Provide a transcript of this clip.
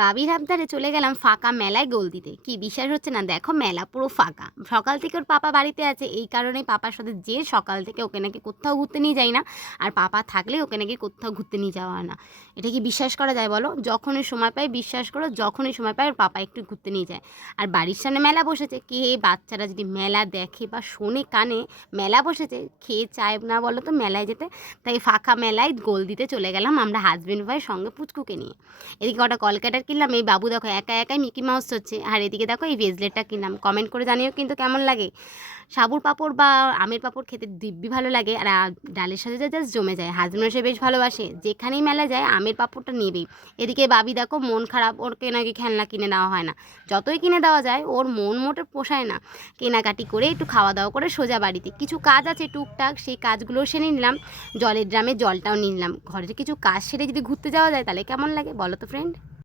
বাবির হাবদারে চলে গেলাম ফাঁকা মেলায় গোল দিতে। কি বিশ্বাস হচ্ছে না? দেখো মেলা পুরো ফাঁকা। সকাল থেকে ওর পাপা বাড়িতে আছে, এই কারণেই পাপার সাথে যে সকাল থেকে ওকে নাকি কোথাও ঘুরতে নিয়ে যাই না। আর পাপা থাকলে ওকে নাকি কোথাও ঘুরতে নিয়ে যাওয়া হয় না। এটা কি বিশ্বাস করা যায় বলো? যখনই সময় পাই, বিশ্বাস করো, যখনই সময় পায় ওর পাপা একটু ঘুরতে নিয়ে যায়। আর বাড়ির সামনে মেলা বসেছে, কে বাচ্চারা যদি মেলা দেখে বা শোনে কানে মেলা বসেছে, খেয়ে চায় না বলো তো মেলায় যেতে? তাই ফাঁকা মেলায় গোল দিতে চলে গেলাম আমরা হাজব্যান্ড ওয়াইফ সঙ্গে পুচকুকে নিয়ে। এদিকে কটা কলকাটার কিনলাম, এই বাবু দেখো একা একাই মিকি মাউস হচ্ছে। আর এদিকে দেখো এই ব্রেসলেটটা কিনলাম। কমেন্ট করে জানিও কিন্তু কেমন লাগে। সাবুর পাঁপড় বা আমের পাঁপড় খেতে দিব্যি ভালো লাগে, আর ডালের সাথে যা জাস্ট জমে যায়। হাজব্যান্ড সে বেশ ভালোবাসে, যেখানেই মেলা যায় আমের পাঁপড়টা নেবেই। এদিকে বাবি দেখো মন খারাপ, ওরকে নাকি খেলনা কিনে দেওয়া হয় না। যতই কিনে দেওয়া যায় ওর মন মোটে পোষায় না। কেনাকাটি করে একটু খাওয়া দাওয়া করে সোজা বাড়িতে। কিছু কাজ আছে টুকটাক, সেই কাজগুলো সেরে নিলাম। জলের ড্রামে জলটাও নিয়ে নিলাম। ঘরের কিছু কাজ সেরে যদি ঘুরতে যাওয়া যায় তাহলে কেমন লাগে বলো তো ফ্রেন্ড?